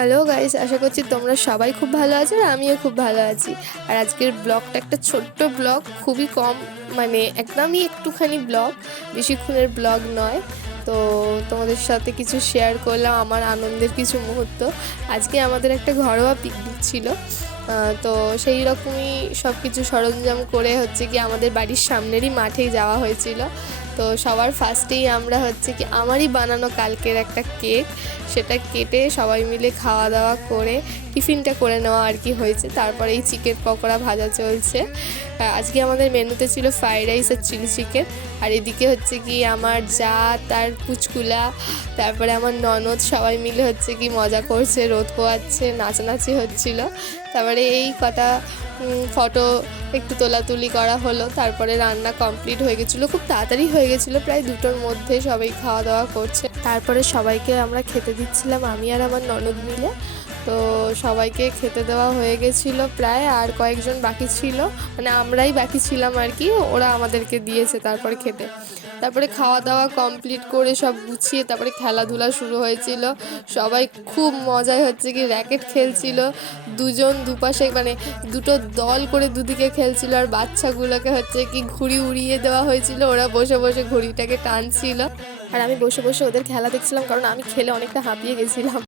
Hello guys, আশা করছি তোমরা সবাই খুব ভালো আছো আর আমিও খুব ভালো আছি। আর আজকের ব্লগটা একটা ছোট্ট ব্লগ, খুবই কম, মানে একদমই একটুখানি ব্লগ, বেশিক্ষণের ব্লগ নয়। তো তোমাদের সাথে কিছু শেয়ার করলাম আমার আনন্দের কিছু মুহূর্ত। আজকে আমাদের একটা ঘরোয়া পিকনিক ছিল। তো সেই রকমই সব কিছু সরঞ্জাম করে হচ্ছে কি আমাদের বাড়ির সামনেরই মাঠেই যাওয়া হয়েছিল। তো সবার ফার্স্টেই আমরা হচ্ছে কি আমারই বানানো কালকের একটা কেক, সেটা কেটে সবাই মিলে খাওয়া দাওয়া করে টিফিনটা করে নেওয়া আর কি হয়েছে। তারপরে এই চিকেন পকোড়া ভাজা চলছে। আজকে আমাদের মেনুতে ছিল ফ্রাইড রাইস আর চিলি চিকেন। আর এদিকে হচ্ছে কি আমার যা, তার পুচকুলা, তারপরে আমার ননদ সবাই মিলে হচ্ছে কি মজা করছে, রোদ পোয়াচ্ছে, নাচানাচি হচ্ছিল। তারপরে এই কটা ফটো একটু তোলাতুলি করা হলো। তারপরে রান্না কমপ্লিট হয়ে গেছিলো, খুব তাড়াতাড়ি হয়ে গেছিলো, প্রায় 2টোর মধ্যে সবাই খাওয়া দাওয়া করছে। তারপরে সবাইকে আমরা খেতে দিচ্ছিলাম, আমি আর আমার ননদ মিলে। তো সবাইকে খেতে দেওয়া হয়ে গেছিলো প্রায়, আর কয়েকজন বাকি ছিল, মানে আমরাই বাকি ছিলাম আর কি, ওরা আমাদেরকে দিয়েছে তারপরে খেতে। তারপরে খাওয়া দাওয়া কমপ্লিট করে সব গুছিয়ে তারপরে খেলাধুলা শুরু হয়েছিল। সবাই খুব মজায় হচ্ছে কি র্যাকেট খেলছিল, দুজন দুপাশে, মানে দুটো দল করে দুদিকে খেলছিল। আর বাচ্চাগুলোকে হচ্ছে কি ঘুড়ি উড়িয়ে দেওয়া হয়েছিল, ওরা বসে বসে ঘুড়িটাকে টানছিল আর আমি বসে বসে ওদের খেলা দেখছিলাম, কারণ আমি খেলে অনেকটা হাঁপিয়ে গেছিলাম।